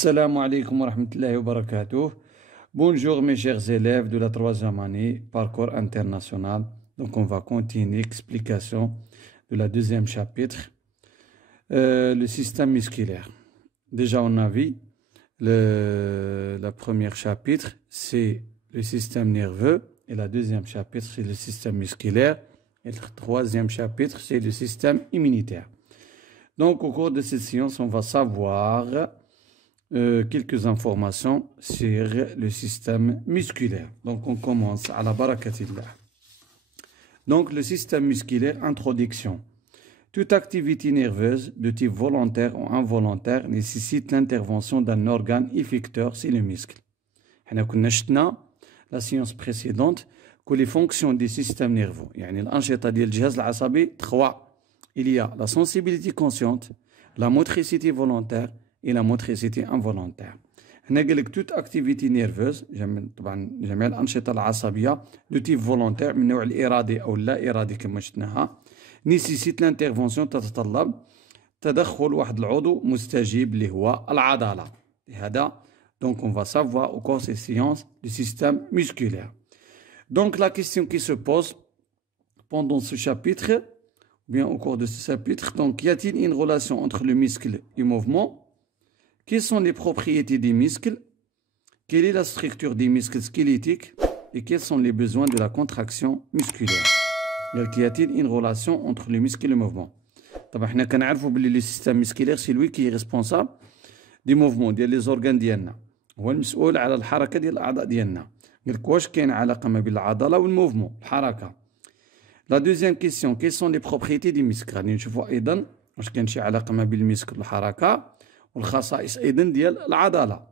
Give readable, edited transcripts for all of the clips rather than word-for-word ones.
Assalamu alaikum wa rahmatullahi wa barakatuh. Bonjour mes chers élèves de la troisième année, parcours international. Donc on va continuer l'explication de la deuxième chapitre, le système musculaire. Déjà on a vu la première chapitre, c'est le système nerveux, et la deuxième chapitre, c'est le système musculaire, et le troisième chapitre, c'est le système immunitaire. Donc au cours de cette séance, on va savoir quelques informations sur le système musculaire. Donc on commence à la barakatillah. Donc le système musculaire, introduction. Toute activité nerveuse de type volontaire ou involontaire nécessite l'intervention d'un organe effecteur, c'est le muscle. حنا كنا شفنا la séance précédente que les fonctions des systèmes nerveux, يعني الأنشطة ديال الجهاز العصبي 3. Il y a la sensibilité consciente, la motricité volontaire et la motricité involontaire. هنا قال لك toute activité nerveuse طبعا جميع الأنشطة العصبية de type volontaire من نوع الإرادي أو اللا إرادي كما شفناها nécessite l'intervention تتطلب تدخل واحد العضو مستجيب اللي هو العضلة. لهذا donc on va savoir au cours de ces séances du système musculaire. Donc la question qui se pose pendant ce chapitre, ou bien au cours de ce chapitre, donc y a-t-il une relation entre le muscle et le mouvement? Quelles sont les propriétés des muscles? Quelle est la structure des muscles squelettiques? Et quels sont les besoins de la contraction musculaire? Y a-t-il une relation entre le muscle et le mouvement? طبعا حنا كنعرفوا بلي le système musculaire c'est lui qui est responsable des mouvements ديال les organes ديالنا. هو المسؤول على الحركة ديال الأعضاء ديالنا. قال لك واش كاين علاقة ما بين العضلة والموفمون الحركة. La deuxième question, quelles sont les propriétés des muscles? غادي نشوفوا أيضا واش كاين شي علاقة ما بين المسك والحركة والخصائص أيضا ديال العضلة.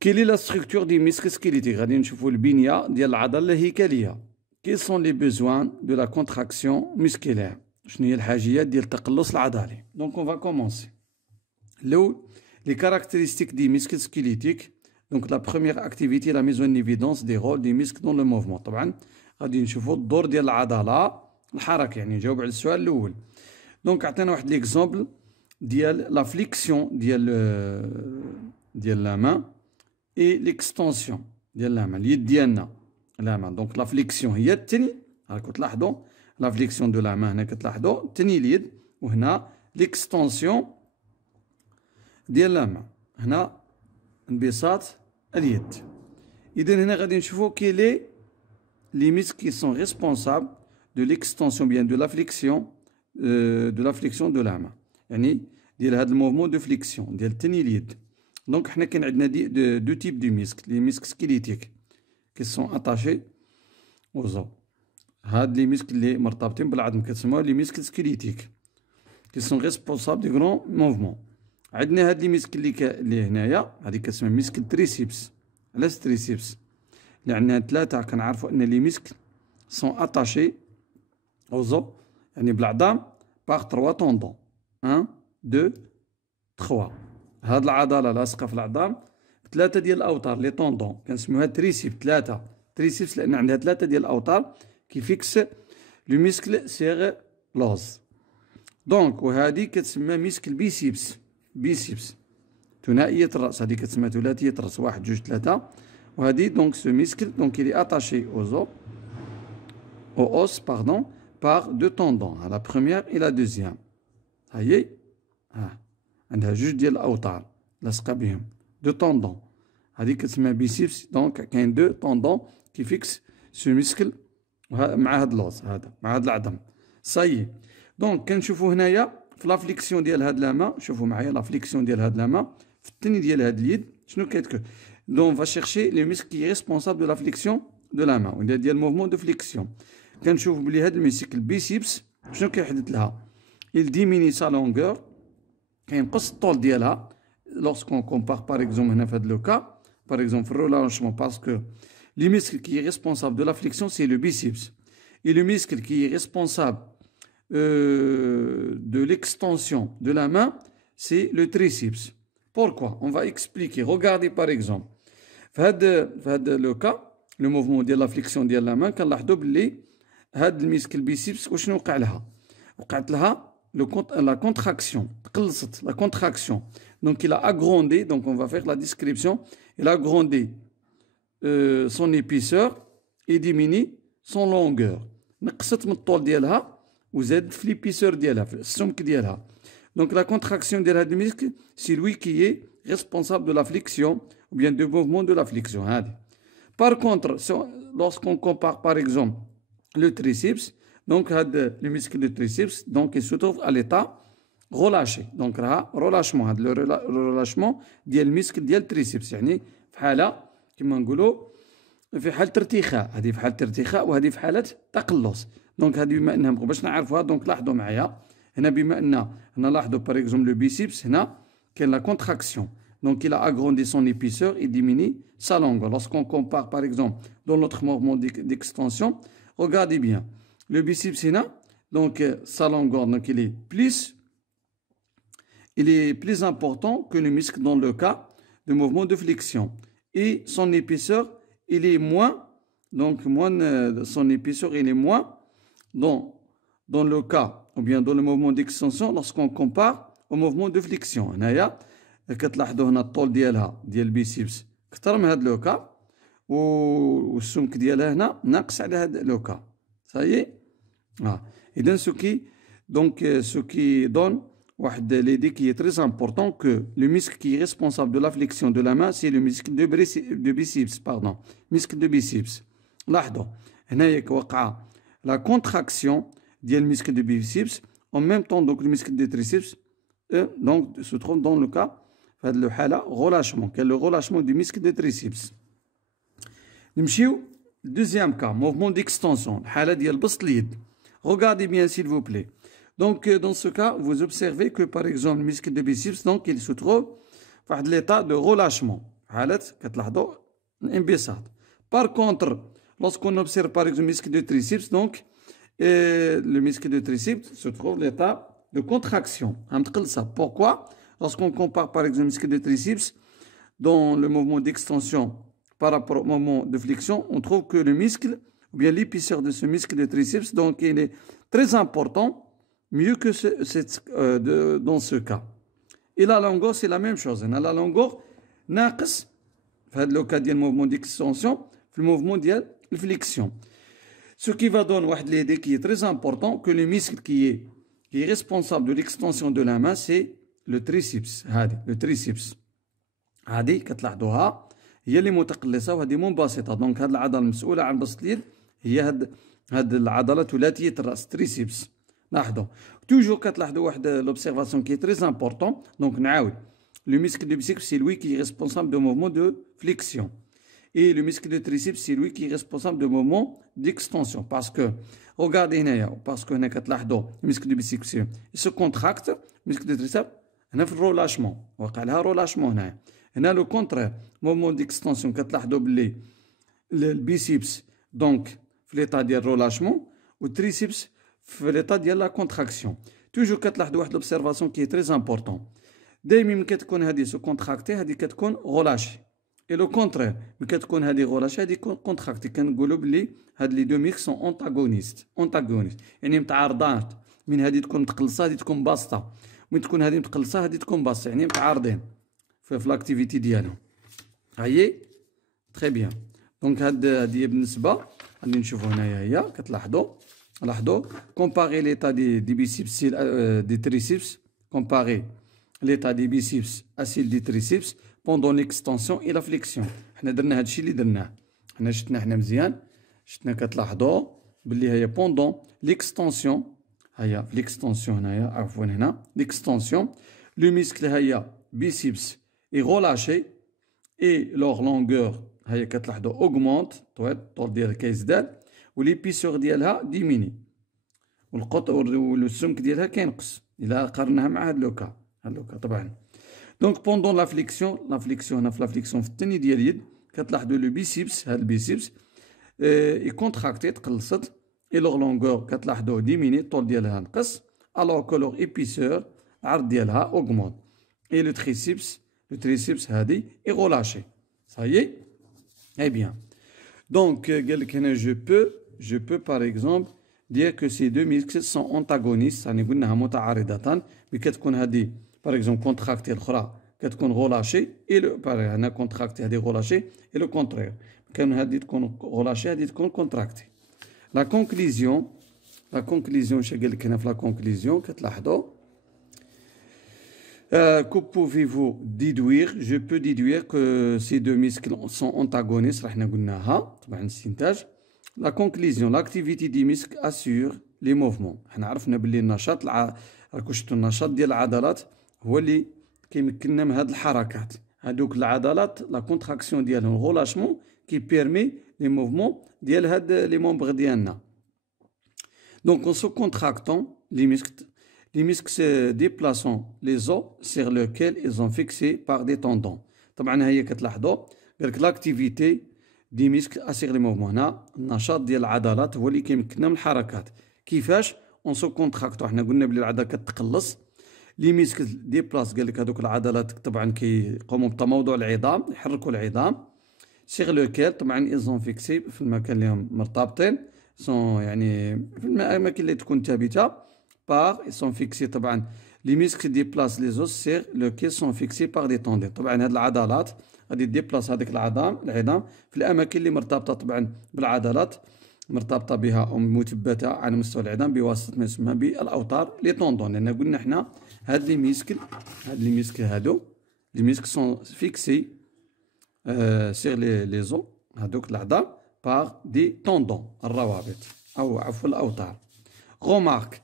Quelle est la structure des muscles squelettiques? غادي نشوفوا البنية ديال العضلة الهيكلية. Quels sont les besoins de la contraction musculaire? شنو هي الحاجيات ديال التقلص العضلي؟ Donc on va commencer. Les caractéristiques des muscles squelettiques. Donc la première activité, la mise en évidence des rôles des muscles dans le mouvement. طبعا غادي نشوفوا الدور ديال العضلة الحركة، يعني نجاوب على السؤال الأول. دونك عطينا واحد ليكزومبل ديال لا فليكسيون ديال لا مان اي ليكستونسيون ديال لا مان، اليد ديالنا لا مان. دونك لا فليكسيون هي التني، راكم تلاحظوا لا فليكسيون دو لا مان هنا كتلاحظوا تني اليد، وهنا ليكستونسيون ديال لا مان، هنا انبساط اليد. إذا هنا غادي نشوفوا كيلي les muscles qui sont responsables de l'extension, bien de la flexion de la main. يعني ديال هذا الموفمون دو فليكسيون ديال تني اليد. دونك حنا كاين عندنا دو تيب دو muscles, les muscles squelettiques qui sont attachés aux os. هاد لي muscles اللي مرتبطين بالعظم كتسموا les muscles squelettiques qui sont responsables du grand mouvement. عندنا هاد لي muscles اللي هنايا هذه كتسمى muscle triceps. علاش triceps؟ لأن ثلاثة كنعرفوا أن لي مسكل سون أتاشي أوزو يعني بالعظام باغ 3 طوندون 1 2 3. هاد العضلة لاصقة في العظام بثلاثة ديال الأوتار لي طوندون كنسميوها تريسيب. ثلاثة تريسيبس لأن عندها ثلاثة ديال الأوتار كي فيكس لو مسكل سيغ لوز. دونك وهادي كتسمى مسكل بيسيبس ثنائية الرأس، هادي كتسمى ثلاثية الرأس 1 2 3. وهذه donc ce muscle donc il est attaché aux os pardon par deux tendons, la première et la deuxième. هي عندها جوج ديال الأوتار لاصقة بهم deux tendons. هذه كتسمى بيسيبس. دونك كاين deux tendons qui fixent ce muscle مع هاد اللوز هذا مع هاد العظم. صاي دونك كنشوفوا هنايا في لا فليكسيون ديال هاد لاما، شوفوا معايا لا فليكسيون ديال هاد لاما في التني ديال هاد اليد شنو كيتكون. Donc on va chercher le muscle qui est responsable de la flexion de la main. Il y a le mouvement de flexion. كنشوف بلي هذا المسك البيسيبس شنو كيحدث لها؟ il diminue sa longueur، كينقص الطول ديالها. lorsqu'on compare par exemple هنا في هذا لو كا par exemple في الرولانشمون parce que le muscle qui est responsable de la flexion c'est le biceps et le muscle qui est responsable de l'extension de la main c'est le triceps. Pourquoi? On va expliquer. Regardez par exemple. في هذا لو كا لو موفمون ديال لا فليكسيون ديال لا مان كنلاحظوا بلي هاد الميسك البيسيبس وشنو وقع لها؟ وقعت لها la contraction. La contraction. Donc il a agrandi, donc on va faire la description. Il a agrandi son épaisseur et diminue son longueur. نقصت من الطول ديالها وزاد في l'épaisseur ديالها في السمك ديالها. Donc la contraction de هذا muscle, c'est lui qui est responsable de la flexion ou bien du mouvement de la flexion. Par contre, lorsqu'on compare par exemple le triceps, donc le muscle du triceps, donc il se trouve à l'état relâché. Donc relâchement, le relâchement ديال المسك ديال التريسيبس يعني في حالة كما نقولوا في حالة ارتخاء. هذه في حالة ارتخاء وهذه في حالة تقلص. دونك هذه بما انها باش نعرفوها دونك لاحظوا معايا هنا بما ان هنا لاحظوا par exemple le biceps هنا كاين la contraction. Donc il a agrandi son épaisseur et diminue sa longueur. Lorsqu'on compare par exemple dans notre mouvement d'extension, regardez bien. Le biceps هنا donc sa longueur donc il est plus important que le muscle dans le cas de mouvement de flexion. Et son épaisseur, il est moins, donc son épaisseur, il est moins dans le cas, ou bien dans le mouvement d'extension, lorsqu'on compare au mouvement de flexion. هنايا كتلاحظوا هنا الطول ديالها ديال البيسيبس كثر من هذا لوكا والسمك ديالها هنا ناقص على هذا لوكا. صايي إذن ce qui donne l'idée qui est très important que le muscle qui est responsable de la flexion de la main, c'est le muscle de biceps, pardon. Muscle de biceps. لاحظوا هنا وقع la contraction du muscle de biceps en même temps donc le muscle de triceps donc se trouve dans le cas de le relâchement, qui est le relâchement du muscle de triceps. نمشيو deuxième cas, mouvement d'extension, الحالة ديال بسط اليد. Regardez bien s'il vous plaît. Donc, dans ce cas, vous observez que, par exemple, le muscle de biceps, donc, il se trouve dans l'état de relâchement. Par contre, lorsqu'on observe, par exemple, le muscle de triceps, donc, le muscle de triceps se trouve dans l'état de contraction. Pourquoi? Lorsqu'on compare, par exemple, le muscle de triceps dans le mouvement d'extension par rapport au mouvement de flexion, on trouve que le muscle, ou bien l'épaisseur de ce muscle de triceps, donc, il est très important. Mieux que dans ce cas. Et la longueur, c'est la même chose. La longueur, ناقص في هذا le cas ديال mouvement d'extension في le mouvement ديال flexion. Ce qui va donner l'idée qui est très important que le muscle qui est responsable de l'extension de la main, c'est le triceps. Le triceps. هذه كتلاحظوها هي اللي متقلصة وهذه منبسطة. دونك هذه العضلة المسؤولة عن بسط اليد هي هذه العضلة ثلاثية الرأس triceps. لاحظوا toujours كتلاحظوا واحد l'observation qui est très important. Donc نعاود le muscle de biceps c'est lui qui est responsable de mouvement de flexion et le muscle de triceps c'est lui qui est responsable de mouvement d'extension parce que regardez هنايا parce que هنا كتلاحظوا le muscle de biceps il se contracte le muscle de triceps هنا في الرولاشمون وقع لها رولاشمون هنا لو كونترير mouvement d'extension كتلاحظوا باللي البيسيبس دونك في ليطا ديال الرولاشمون والتريسيبس في ليطا ديال لا كونتراكسيون. توجور كتلاحظوا واحد لوبسيرفاسيون كي تري امبورطون. دايما ملي كتكون هذه سو كونتراكتي هذه كتكون غولاشي. اي لو كونترير ملي كتكون هذه غولاشي هذه كونتراكتي. كنقولوا بلي هاد لي دو ميكس سون اونتاغونيست يعني متعارضات. من هذه تكون متقلصه هذه تكون باسطه من تكون هذه متقلصه هذه تكون باسطه يعني متعارضين في لاكتيفيتي ديالهم. هاهي تري بيان. دونك هذه بالنسبه اللي نشوفوا هنايا هي كتلاحظوا لاحظوا comparer l'état des biceps des triceps comparer l'état des biceps à celle des triceps pendant l'extension et la flexion. حنا درنا هادشي اللي درناه حنا شفنا حنا مزيان شفنا كتلاحظوا باللي هي pendant l'extension هيا في l'extension هنايا عفوا هنا l'extension le muscle هيا biceps est relâché et leur longueur هيا كتلاحظوا augmente الطول ديالها كيزداد والإبيسور ديالها ديميني والقطر والسمك ديالها كينقص إلا قارناها مع هاد لوكا طبعا. دونك بوندون لا فليكسيون هنا في لا فليكسيون في الثاني ديال اليد كتلاحظوا لو بيسيبس هاد البيسيبس كونتراكتي تقلصت اي لوغ لونغور كتلاحظوا ديميني الطول ديالها نقص الوغ كو لوغ إبيسور العرض ديالها اوغمونت اي لو تريسيبس هادي اي غولاشي صايي. اي بيان دونك قال لك هنا je peux par exemple dire que ces deux muscles sont antagonistes يعني قلناها متعارضتان كتكون هذه par exemple contractée الأخرى كتكون غولاشي et le هنا contractée هذه غولاشي et le contraire كان هذه تكون غولاشي هذه تكون contractée. La conclusion شنو قال لك هنا في la conclusion كتلاحظوا que pouvez-vous déduire? Je peux déduire que ces deux muscles sont antagonistes. راح قلناها طبعا الاستنتاج. La conclusion, l'activité des muscles assure les mouvements. احنا عرفنا باللي النشاط راكو شفتوا النشاط ديال العضلات هو اللي كيمكننا من هاد الحركات. هادوك العضلات لا كونتراكسيون ديالهم غولاشمون كي بيرمي لي موفمون ديال هاد لي مومبر ديالنا. Donc en se contractant les muscles se déplacent les os sur lesquels ils sont fixés par des tendons. طبعا هي كتلاحظوا قال لك لاكتيفيتي دي ميسك اسيغ لي موفمون. هنا النشاط ديال العضلات هو اللي كيمكننا من الحركات. كيفاش؟ اون سو كونتراكتو. حنا قلنا بلي العضله كتقلص لي ميسك دي بلاص. قال لك هذوك العضلات طبعا كيقوموا بتموضع العظام يحركوا العظام سيغ لوكيل طبعا ايزون فيكسي في المكان اللي هم مرتبطين سون يعني في الاماكن اللي تكون ثابته باغ ايزون فيكسي. طبعا لي ميسك دي بلاص لي زوس سيغ لوكيل سون فيكسي باغ دي طوندي. طبعا هاد العضلات غادي ديبلاص هذيك العظام في الاماكن اللي مرتبطه طبعا بالعضلات مرتبطه بها او مثبته على مستوى العظام بواسطه ما يسمى بالاوتار لي طوندون. لان قلنا حنا هاد لي ميسكل هادو لي ميسكل سون فيكسي سيغ لي زو هادوك العظام باغ دي طوندون الروابط او عفوا الاوتار. غومارك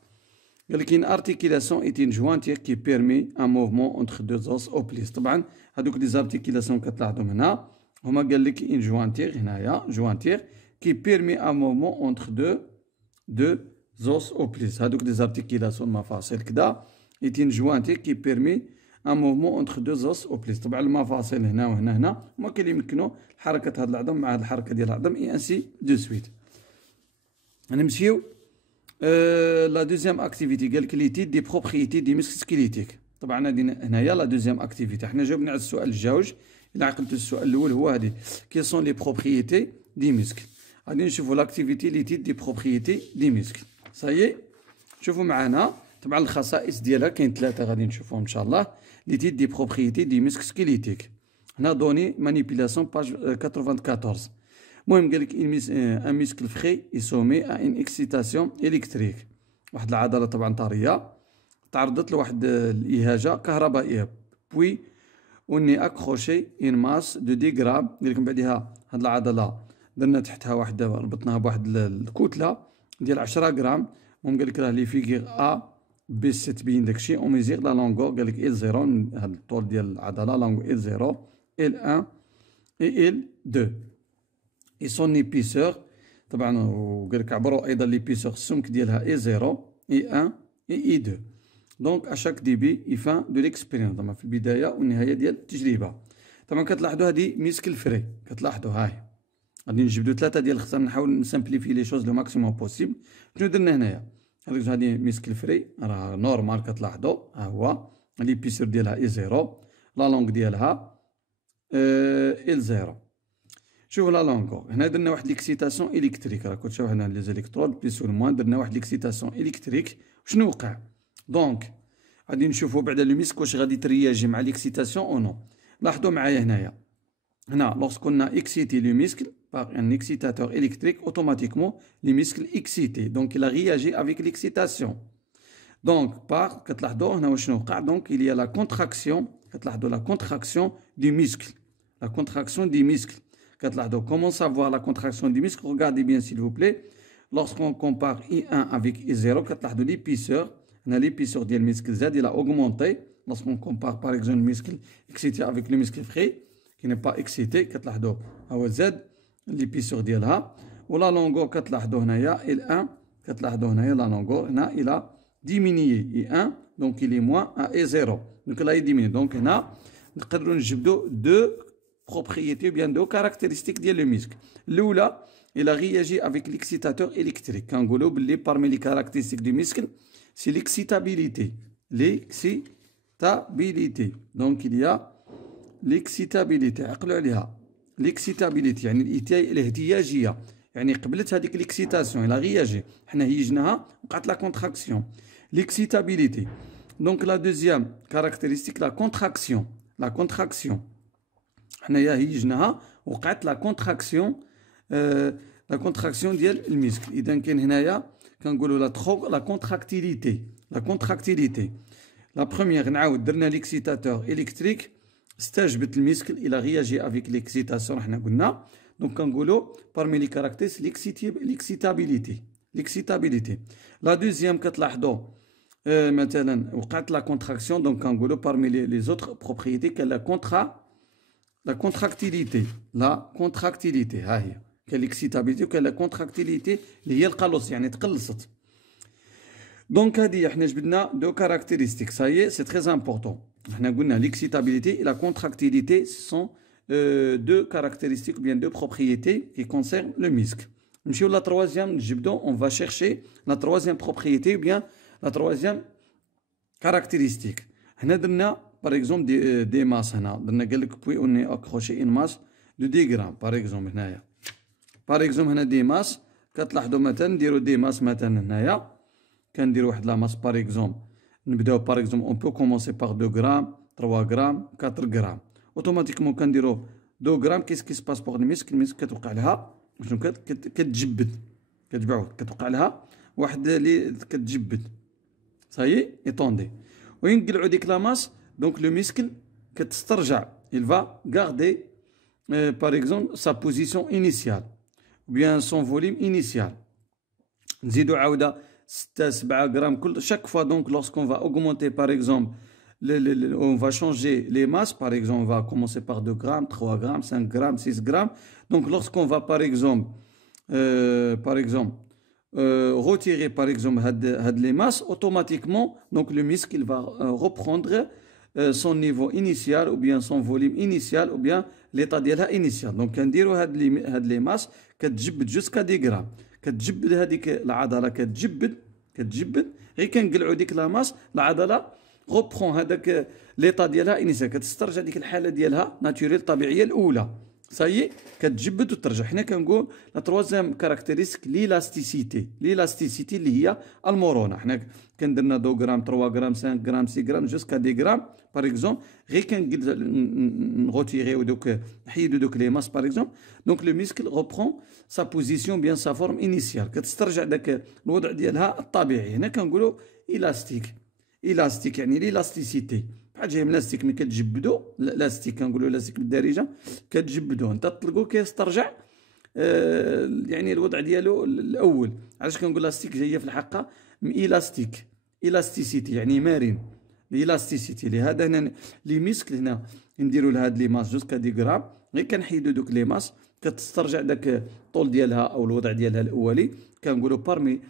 قال لك une articulation est une jointure qui permet un mouvement entre deux os au plus. طبعا هذوك لي زارتيكيلاسيون كتلاحظوهم هنا هما قال لك une jointure هنايا jointure qui permet un mouvement entre deux os au plus. هذوك لي زارتيكيلاسيون المفاصل كدا est une jointure qui permet un mouvement entre deux os au plus. طبعا المفاصل هنا وهنا هما كيمكنوا حركه هذا العظم مع هذه الحركه ديال العظم et ainsi de suite. نمشيو لا دوزيام اكتيفيتي قال لك ليتيد دي بروبريتي دي مسك سكيليتيك. طبعا هنايا لا دوزيام اكتيفيتي حنا جاوبنا على السؤال الجوج. الا عقلتوا السؤال الاول هو هذه كي سون لي بروبريتي دي مسك. غادي نشوفوا لاكتيفيتي ليتيد دي بروبريتي دي مسك. صايي شوفوا معنا طبعا الخصائص ديالها كاين ثلاثه غادي نشوفوهم ان شاء الله. ليتيد دي بروبريتي دي مسك سكيليتيك هنا دوني مانيبيلاسيون باج 94. المهم قال لك ان ميسكل فري يسومي ان اكسيتاسيون الكتريك. واحد العضله طبعا طريه تعرضت لواحد الاهاجه كهربائيه بوي اوني اكروشي ان ماس دو دي غرام. قال لك من بعدها هاد العضله درنا تحتها واحد ربطناها بواحد الكتله ديال 10 غرام. المهم قال لك راه لي فيغير ا بي 7 تبين داكشي او ميزير لا لونغور. قال لك ال 0 هاد الطول ديال العضله لونغ ال 0 ال 1 اي ال 2 et son épaisseur طبعا وقال لك عبروا ايضا ليبيسور السمك ديالها اي 0 اي 1 اي 2. دونك اشاك ديبي يفان دو ليكسبيريونس طبعا في البدايه والنهايه ديال التجربه. طبعا كتلاحظوا هذه ميسكل فري كتلاحظوا هاي غادي نجبدوا ثلاثه ديال الخصام نحاول نسامبليفي لي شوز لو ماكسيموم بوسيبل. شنو درنا هنايا هذه ميسكل فري راه نورمال كتلاحظوا ها هو ليبيسور ديالها اي 0 لا لونغ ديالها ال 0. شوف لا لونغور هنا درنا واحد ليكسيتاسيون الكتريك. راه كنت شوف هنا لي زيليكترود بليس ولا موان درنا واحد ليكسيتاسيون الكتريك. شنو وقع؟ دونك غادي نشوفوا بعدا لو ميسك واش غادي ترياجي مع ليكسيتاسيون او نو. لاحظوا معايا هنا لوغس كنا اكسيتي لو ميسكل باغ ان اكسيتاتور الكتريك اوتوماتيكمون لي ميسكل اكسيتي دونك il a réagi avec l'excitation. دونك باغ كتلاحظوا هنا واش وقع. دونك il y a la contraction كتلاحظوا la contraction du muscle la contraction du muscle. Comment savoir la contraction du muscle? Regardez bien s'il vous plaît. Lorsqu'on compare I1 avec I0, l'épaisseur du muscle Z il a augmenté. Lorsqu'on compare par exemple le muscle excité avec le muscle frais qui n'est pas excité, Z l'épaisseur ديالها ولا longueur كتلاحظوا هنايا L1 كتلاحظوا هنايا la longueur هنا il a diminué I1 donc il est moins à I0 donc là il diminue. donc هنا نقدروا نجبدوا deux propriétés ou bien deux caractéristiques ديال le muscle. الاولى il a réagi avec l'excitateur électrique. كنقولوا باللي parmi les caractéristiques du muscle c'est l'excitabilité. Donc il y a l'excitabilité. عقلوا عليها l'excitabilité يعني الاهتياجيه. يعني قبلت هذيك ليكسيتاسيون الى رياجي حنا هيجناها وقعت لا كونتراكسيون l'excitabilité. Donc la deuxième caractéristique la contraction حنايا هيجناها وقعت لا كونتراكسيون لا كونتراكسيون ديال المسك. اذا كاين هنايا كنقولوا لا كونتراكتيليتي. لا بروميير نعاود درنا ليكسيتاتور الكتريك استجبت المسك الى رياجي افيك ليكسيتاسيون حنا قلنا. دونك كنقولوا parmi les caractéristiques l'excitabilité. La deuxième كتلاحظوا مثلا وقعت لا كونتراكسيون دونك كنقولوا parmi les autres propriétés كاين لا كونتراكتيليتي ها هي كاين l'excitabilité وكاين لا كونتراكتيليتي اللي هي القلص يعني تقلصت. دونك هذه حنا جبدنا دو كاركتيرستيك سايي سي تري امبورطون. حنا قلنا l'excitabilité et la contractilité sont deux caractéristiques ou bien deux propriétés qui concernent le muscle. نمشيو لا troisième نجبدو on va chercher la troisième propriété ou bien la troisième caractéristique. هنا درنا par exemple des masses. هنا درنا قال لك puis on est accroché une masse de 10 grammes par exemple هنايا. par exemple هنا des masses كتلاحظوا مثلا نديروا des masses مثلا هنايا كنديروا واحد لا ماس par exemple نبداو par exemple on peut commencer par 2 grammes 3 grammes 4 grammes اوتوماتيكمون كنديروا 2 غرام كيس كي سباس بوغ المسك كتوقع لها شنو كتجبد كتبعوا كتوقع لها واحد اللي كتجبد صايي ايطوندي وينقلعوا ديك لا ماس. دونك لو مسكل كتسترجع il va garder par exemple sa position initiale ou bien son volume initial. نزيدوا عاوده 6 7 غرام كل chaque fois. donc lorsqu'on va augmenter par exemple on va changer les masses. Par exemple, on va commencer par 2 grammes, 3 grammes, 5 grammes, 6 grammes. Donc, lorsqu'on va, par exemple, retirer, par exemple, les masses, automatiquement, donc le muscle il va reprendre son niveau initial, ou bien son volume initial, ou bien l'état ديالها initial. Donc, كنديروا هاد les masses كتجبد jusqu'à 10 grammes. كتجبد هذيك العضلة كتجبد غير كنقلعوا ديك لا ماس العضلة reprend هذاك ليطا ديالها انيسيال كتسترجع ديك الحاله ديالها ناتوريل الطبيعيه الاولى صايي كتجبد وترجع. حنا كنقول لا تروازيام كاركتيرستيك ليلاستيسيتي اللي هي المرونه. حنا كندرنا 2 غرام 3 غرام 5 غرام 6 غرام جوسكا 10 غرام باغ اكزومبل غير كنقد نغوتيريو دوك نحيدو دوك لي ماس باغ اكزومبل. دونك لو مسكل reprend sa position bien sa forme initiale كتسترجع داك الوضع ديالها الطبيعي. هنا كنقولوا إلاستيك يعني ليلاستيسيتي بحال جاي من لاستيك ملي كتجبدو لاستيك كنقولوا لاستيك بالدارجه كتجبدوه انت تطلقو كيسترجع يعني الوضع ديالو الاول. علاش كنقول لاستيك جايه في الحقيقه من إلاستيسيتي يعني مرن ليلاستيسيتي. لهذا هنا لي مسكل هنا نديروا لهاد لي ماس جوسكا 10 غرام غير كنحيدوا دوك لي ماس كتسترجع داك الطول ديالها او الوضع ديالها الاولي. كنقولوا بارمي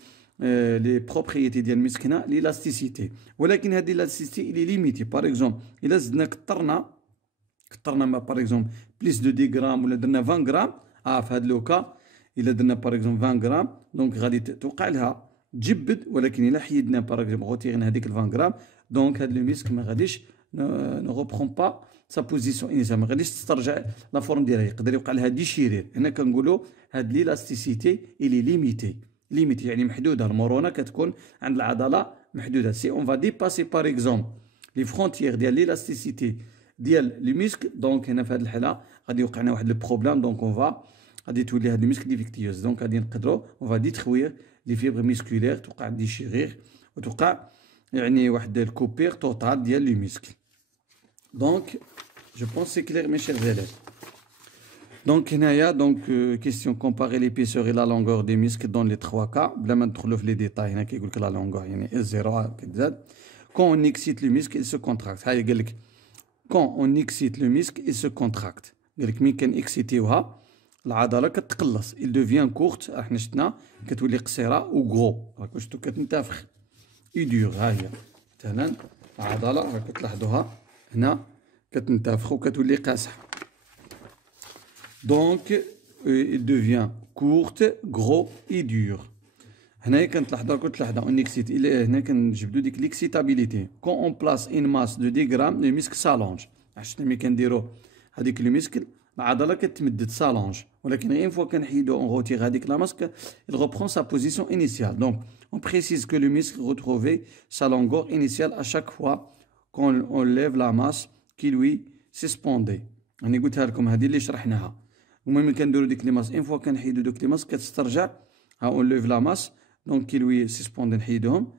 لي بروبريتي ديال المسك هنا ليلاستيسيتي. ولكن هذه لاستيسيتي اللي ليميتي باغ اكزومبل الا زدنا كثرنا ما باغ اكزومبل بليس دو 10 غرام ولا درنا 20 غرام في هذا لوكا الا درنا باغ اكزومبل 20 غرام دونك غادي توقع لها تجبد. ولكن الا حيدنا باغ اكزومبل غوتيرنا هذيك 20 غرام دونك هذا لو مسك ما غاديش نو ريبرون با سا بوزيسيون انيسيال ما غاديش تسترجع لا فورم ديالها يقدر يوقع لها ديشيرير. هنا كنقولوا هاد ليلاستيسيتي اللي ليميتي يعني محدوده. المرونه كتكون عند العضله محدوده. سي اون فا ديباسي باغ اكزومبل لي فرونتيير ديال ليلاستيسيتي ديال لي مسك دونك هنا في هذه الحاله غادي يوقع لنا واحد لو بروبليم. دونك اون فا غادي تولي هاد المسك ديفيكتيوز. دونك غادي نقدروا اون فا ديتروير لي فيبر ميسكولير توقع ديشيرير وتوقع يعني واحد الكوبير توتال ديال لي مسك. دونك جو بونس سي كلير مي شير زيليف. Donc, donc question comparer l'épaisseur et la longueur des muscles dans les 3 cas. Bla ma ندخلوا في les détails هنا كيقول لك la longueur يعني S0 كتزاد. Quand on excite le muscle, il se contracte. هاي قال لك quand on excite le muscle, il se contracte. قال لك ملي كنكسيتيوها العضله كتقلص il devient courte. احنا شفنا كتولي قصيره و gros راكم شفتوا كتنتفخ يدور. ها هي مثلا العضله راكم تلاحظوها هنا كتنتفخ وكتولي قاصحه. Donc, il devient courte, gros et dur. هنايا كنتلاحظوا on excite. هنا كنجبدوا ديك l'excitabilité. Quand on place une masse de 10 grammes, le muscle s'allonge. عشان ملي كنديروا هذيك لو مسكل العضله كتمدد سالونج ولكن غير فوا كنحيدو اون روتير هذيك لا ماسك il reprend sa position initiale. Donc on précise que le muscle retrouvait sa longueur initiale à chaque fois qu'on lève la masse qui lui suspendait. راني قلتها لكم هذه اللي شرحناها. المهم كنديرو ديك لي ماس اون فوا كنحيدو دوك لي ماس كتسترجع ها اون ليف لا ماس دونك كي لوي سيسبوندي نحيدوهم.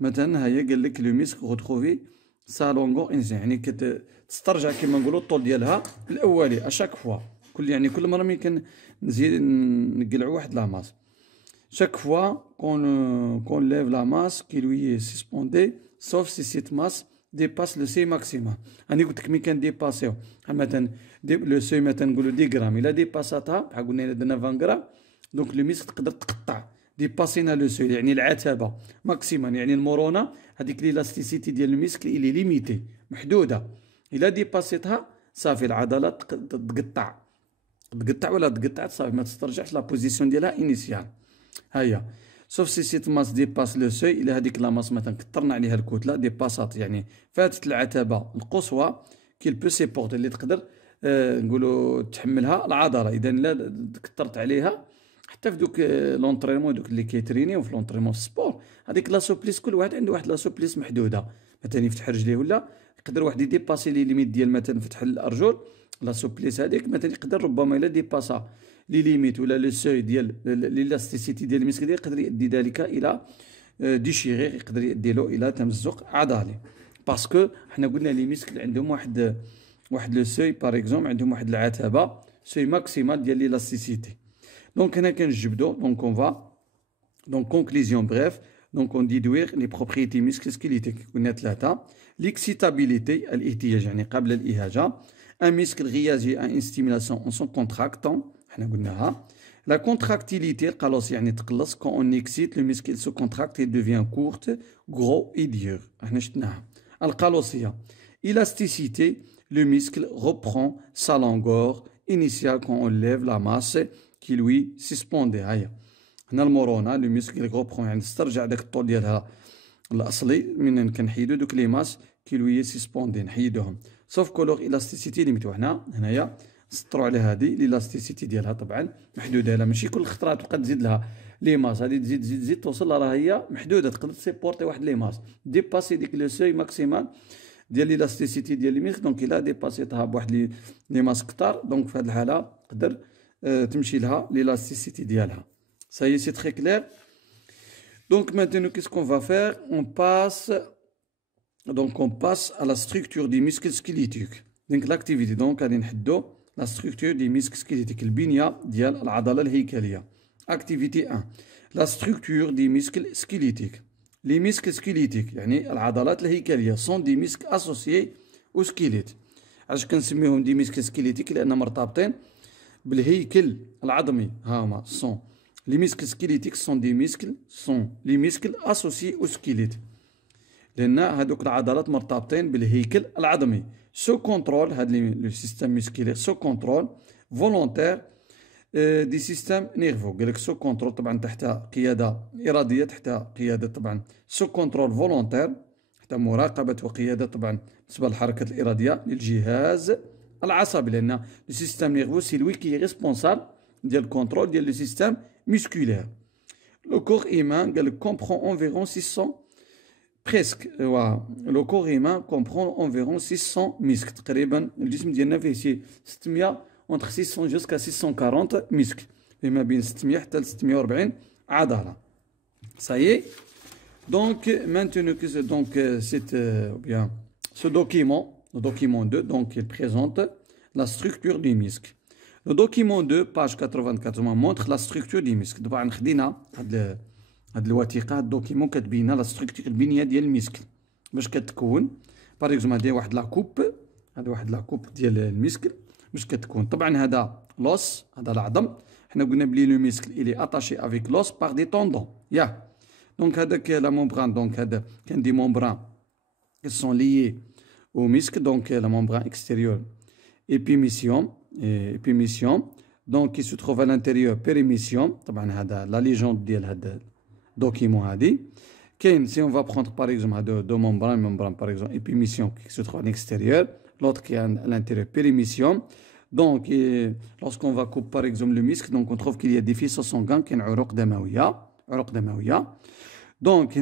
مثلا ها هي قال لك لو ميسك غوتروفي سا لونغور انسيان يعني كتسترجع كما نقولوا الطول ديالها الاولي اشاك فوا كل مره ملي كنزيد نقلعوا واحد لا ماس chaque fois qu'on lève la masse qui lui est suspendée sauf si cette masse dépasse le seuil maximal. راني قلت لك ملي كنديباسيو مثلا لو سوي مثلا نقولوا 10 غرام الا ديباساتها بحال قلنا الا درنا 20 غرام دونك لو ميسك تقدر تقطع ديباسينا لو سوي يعني العتبه ماكسيمال يعني المرونه هذيك ليلاستيسيتي ديال الميسك اللي ليميتي محدوده الا ديباسيتها صافي العضله تقطع ولا تقطعت صافي ما تسترجعش لا بوزيسيون ديالها انيسيال. هيا سوف سي سيت ماس ديباس لو سوي الى هذيك لا ماس مثلا كثرنا عليها الكتله ديباسات يعني فاتت العتبه القصوى كيل بو سيبورت اللي تقدر نقولوا تحملها العضله. اذا لا كثرت عليها حتى في دوك لونطريمون دوك اللي كيترينيو في لونطريمون في السبور هذيك لا سوبليس كل واحد عنده واحد لا سوبليس محدوده. مثلا يفتح رجليه ولا يقدر واحد يديباسي لي ليميت ديال مثلا فتح الارجل لا سوبليس هذيك مثلا يقدر ربما الا ديباسا لي ليميت ولا لو سوي ديال ليلاستيسيتي ديال الميسك ديال يقدر يؤدي ذلك الى ديشيغير يقدر يؤدي له الى تمزق عضلي باسكو حنا قلنا لي ميسك عندهم واحد لو سوي باغ اكزومبل عندهم واحد العتبه سوي ماكسيمال ديال ليلاستيسيتي. دونك هنا كنجبدو دونك اون فا دونك كونكليزيون بريف دونك اون ديدوير لي بروبريتي ميسكل سكيليتيك قلنا ثلاثه. ليكسيتابيليتي الاهتياج يعني قبل الاهاجه ان ميسكل رياجي ان ستيمولاسيون اون سون كونتراكتون حنا قلناها. لا كونتراكتيليتي القلص يعني تقلص كون اون اكسيت لو ميسكل سو كونتراكت اي ديفيان كورت غرو اي ديور حنا شفناها. القلوصيه الاستيسيتي لو ميسكل reprend sa longueur initiale quand on lève la masse qui lui suspendait. هيا هنا المرونه لو ميسكل غوبخون يعني تسترجع داك الطول ديالها الاصلي من كنحيدو دوك لي ماس كي لوي سيسبوندي نحيدوهم سوف كولور الاستيسيتي ليميتو. حنا هنايا نسطروا على هذه ليلاستيسيتي ديالها طبعا محدوده لا ماشي كل خطره تبقى تزيد لها لي ماس هذه تزيد توصل راه هي محدوده تقدر تسيبورتي واحد لي ماس ديباسي ديك لو سوي ماكسيمال ديال ليلاستيسيتي ديال الميسك دونك الا ديباسيتها بواحد لي ماس كثار دونك في هذه الحاله تقدر تمشي لها l'élasticité ديالها. Ça y est, c'est très clair. Donc maintenant, qu'est-ce qu'on va faire? On passe à la structure des muscles squelettiques. Donc l'activité, donc غادي نحدو la structure des muscles squelettiques, البنية ديال العضلة الهيكلية. Activité 1. La structure des muscles squelettiques. Les muscles squelettiques يعني العضلات الهيكلية sont des muscles associés au squelette. علاش كنسميهم دي muscles squelettiques؟ لأن مرتبطين بالهيكل العظمي. هاهما سون لي ميسكل سكيليتيك سون دي مسكل سون لي مسكل اسوسي او سكيليت لان هذوك العضلات مرتبطين بالهيكل العظمي. سو كونترول هاد لو سيستيم مسكيلير سو كونترول فولونتير دي سيستيم نيرفو. قالك سو كونترول طبعا تحت قياده اراديه تحت قياده طبعا سو كونترول فولونتير تحت مراقبه وقياده طبعا بالنسبه للحركه الاراديه للجهاز العصبي لان لو سيستيم نيرفو سي لوي كي ريسبونسابل ديال الكونترول ديال لو سيستيم musculaire. Le corps humain comprend environ 600 presque le corps humain comprend environ 600 muscles تقريبا الجسم ديالنا فيه شي 600 entre 600 jusqu'à 640 muscles ما بين 600 حتى 640 عضله. Ça y est. Donc maintenant que donc c'est bien ce document le document 2 donc il présente la structure du muscle. Le document 2 page 84 montre la structure du muscle. طبعا خدينا هاد الوثيقه هاد الدوكيمون كتبين لا ستركتور البنيه ديال المسك باش كتكون باغ اكزومبل هادي واحد لاكوب هذا واحد لاكوب ديال المسك باش كتكون. طبعا هذا لوس هذا العظم حنا قلنا بلي لو مسك الي اتاشي افيك لوس باغ دي طوندون يا دونك هذاك لا مومبران دونك هذا كان دي مومبران qui sont liés au muscle donc la membrane extérieure épimysium donc qui se trouve à l'intérieur périmysium طبعا هذا لا ليجوند ديال هذا الدوكيمون هذه كاين si on va prendre par exemple deux membranes par exemple épimysium qui se trouve à l'extérieur l'autre qui est à l'intérieur périmysium Donc, lorsqu'on va couper par exemple le muscle, donc on trouve qu'il y a des faisceaux sanguins qui sont عروق دموية. Donc,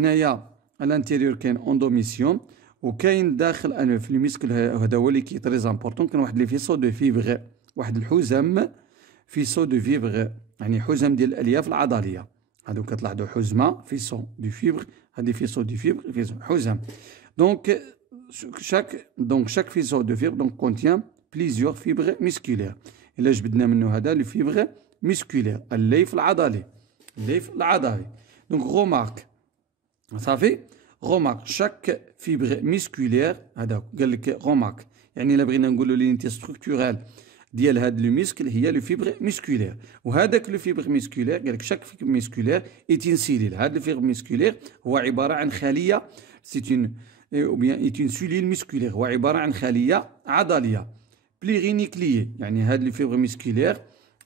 à l'intérieur كاين اندوميسيوم وكاين داخل في المسكل هذا هو اللي كي تري امبورطون كاين واحد لي فيسو دو فيبر واحد الحزم فيسو دو فيبر يعني حزم ديال الالياف العضليه هادو كتلاحظوا حزمه فيسو دو فيبر هادي فيسو دو فيبر فيسو حزم دونك chaque faisceau de fibre donc contient plusieurs fibres musculaires. الا جبدنا منه هذا لي فيبر musculaire الليف العضلي donc remarque صافي remarque chaque fibre musculaire هذا قال لك remarque يعني الا بغينا نقولوا لونيتي ستركتورال ديال هذا لو مسكل هي لو فيبر مسكولير وهذاك لو فيبر مسكولير قال لك شاك فيبر مسكولير ايتين سيليل هذا الفيبر مسكولير هو عباره عن خليه سيتون ou bien est une cellule musculaire هو عباره عن خليه عضليه بليغينيكليه يعني هذا الفيبر مسكولير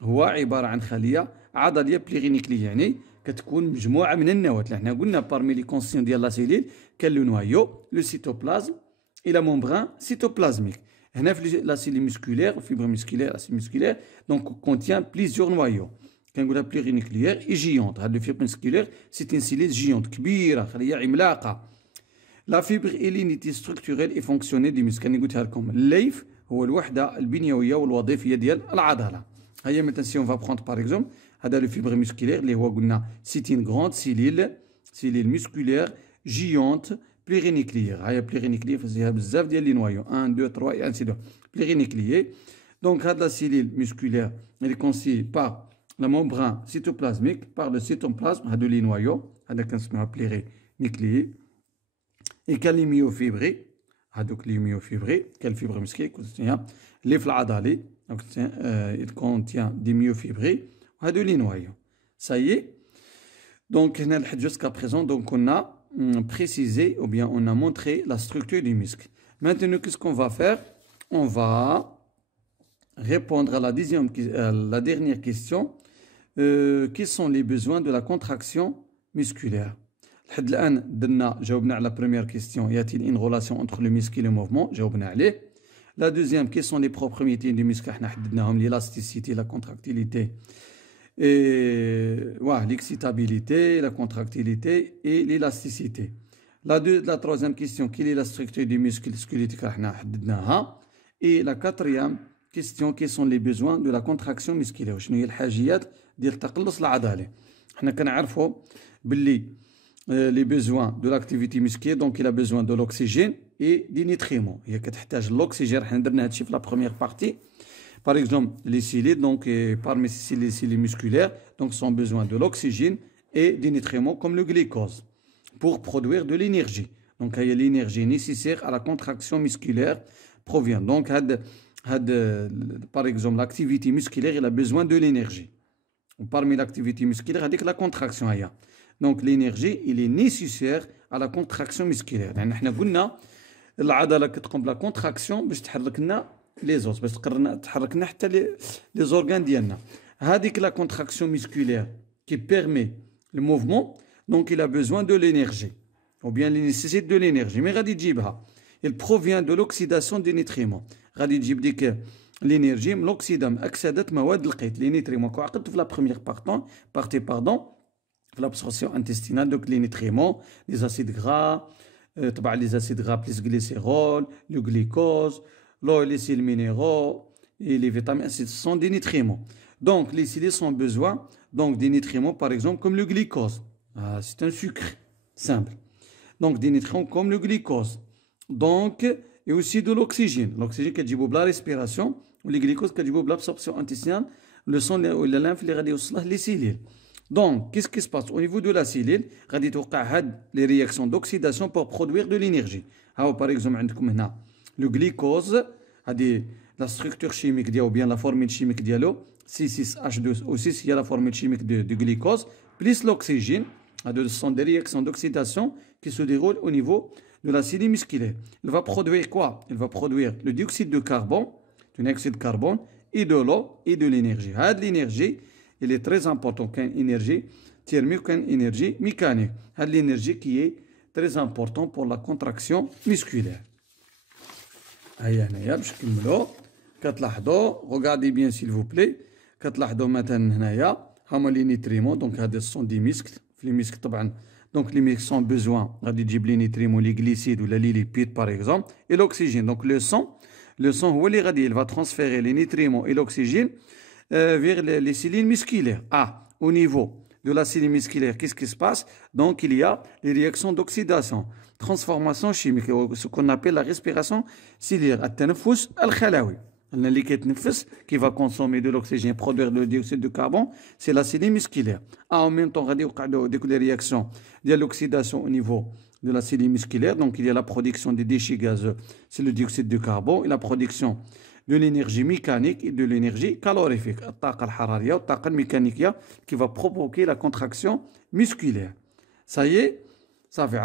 هو عباره عن خليه عضليه بليغينيكليه يعني كتكون مجموعه من النواه اللي حنا قلنا بارمي لي كونستيون ديال لا سيليل كان لو نوايو لو سيتوبلازم الى ممبران سيتوبلازميك هنا في لا سيلي مسكولير فيبر مسكولير لا سيلي مسكولير دونك كونتيان بليزيور نوايو كنقولها بليغينيكليير اي جيونت هاد لو فيبر مسكولير سي ان سيليل جيونت كبيره خليه عملاقه لا فيبر اي لينيتي ستركتوريل اي فونكسيونيل دي مسك كاني قلتها لكم الليف هو الوحده البنيويه والوظيفيه ديال العضله هيا مثلا سي اون فا بروند باغ اكزومبل هذا لو فيبر مسكولير اللي هو قلنا سي ان غروند سيليل مسكولير جيونت plurinucléaire. Il y a plurinucléaire, il y a bzaf ديال لي نوايو 1 2 3 et ainsi de suite. Plurinucléaire. Donc la cellule musculaire elle est constituée par la membrane cytoplasmique par le cytoplasme هادو لي نوايو هذا كنسميوها plurinucléaire et كان لي ميوفيبري هادوك لي ميوفيبري كان الفيبر مسكلي كنسميها اللي في العضلي دونك il contient des myofibres وهادو لي نوايو ça y est donc هنا لحد jusqu'à présent donc on a précisé ou bien on a montré la structure du muscle. Maintenant, qu'est-ce qu'on va faire? On va répondre à la dernière question. Quels sont les besoins de la contraction musculaire? لحد الآن جاوبنا على la première question. Y a-t-il une relation entre le muscle et le mouvement? جاوبنا عليه. La deuxième, quelles sont les propriétés du muscle? احنا حددناهم l'élasticité, la contractilité. Et ouais, l'excitabilité, la contractilité et l'élasticité. La troisième question, quelle est la structure du muscle squelettique? Et la quatrième question, quels sont les besoins de la contraction musculaire? شنو هي الحاجيات ديال التقلص العضلي؟ حنا كنعرفوا باللي les besoins de l'activité musculaire donc il a besoin de l'oxygène et des nutriments. هي كتحتاج l'oxygène حنا درنا هادشي في la première partie. Par exemple, les cellules, donc parmi les cellules musculaires, donc sont besoin de l'oxygène et des nutriments comme le glucose pour produire de l'énergie. Donc, il y a l'énergie nécessaire à la contraction musculaire provient. Donc, par exemple, l'activité musculaire, il a besoin de l'énergie. Parmi l'activité musculaire, il y a la contraction. Donc, l'énergie, il est nécessaire à la contraction musculaire. يعني احنا قلنا العضلة كتقوم بلا contraction باش تحرك لنا les os باش تحركنا حتى les organes ديالنا هذيك la contraction musculaire qui permet le mouvement donc il a besoin de l'énergie ou bien il nécessite de l'énergie mais غادي تجيبها il provient de l'oxydation des nutriments غادي تجيب ديك l'énergie من l'oxydam أكسدة مواد القيت les nutriments كون عقدت في la première partie في l'absorption intestinale donc les nutriments les acides gras طبعا les acides gras plus glycérol le glucose l'eau et les sels minéraux et les vitamines, ce sont des nutriments. Donc, les cellules ont besoin donc, des nutriments, par exemple, comme le glucose. C'est un sucre simple. Donc, des nutriments comme le glucose. Donc, et aussi de l'oxygène. L'oxygène qui est la respiration, ou le glucose qui est l'absorption intestinale, le sang ou la lymphe, les cellules. Donc, qu'est-ce qui se passe? Au niveau de la cellule, il y a les réactions d'oxydation pour produire de l'énergie. Par exemple, le glucose la structure chimique ou bien la formule chimique dialo C6H12O6 il y a la formule chimique de glucose plus l'oxygène ce sont des réactions d'oxydation qui se déroulent au niveau de la cellule musculaire. Il va produire quoi? Il va produire le dioxyde de carbone et de l'eau et de l'énergie. L'énergie elle est très importante qu'une énergie thermique qu'une énergie mécanique. L'énergie qui est très importante pour la contraction musculaire. هيا هنايا باش نكملوا regardez bien s'il vous plaît. Les nutriments, donc ce sont des muscles. Les muscles, donc les muscles ont besoin de nutriments, les glucides ou les lipides par exemple, et l'oxygène. Donc le sang, il va transférer les nutriments et l'oxygène vers les cellules musculaires. Au niveau de la cellule musculaire, qu'est-ce qui se passe? Donc il y a les réactions d'oxydation, transformation chimique, ce qu'on appelle la respiration cellulaire, التنفس الخلوي. Qui va consommer de l'oxygène, produire le dioxyde de carbone, c'est la cellule musculaire. En même temps, il y a des réactions de l'oxydation au niveau de la cellule musculaire. Donc, il y a la production des déchets gazeux, c'est le dioxyde de carbone, et la production de l'énergie mécanique et de l'énergie calorifique, la mécanique qui va provoquer la contraction musculaire. Ça y est, ça fait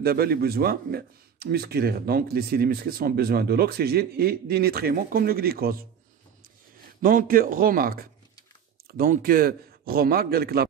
d'abord les besoins musculaires. Donc, les cellules musculaires ont besoin de l'oxygène et des nutriments comme le glucose. Donc, remarque. Donc, remarque que la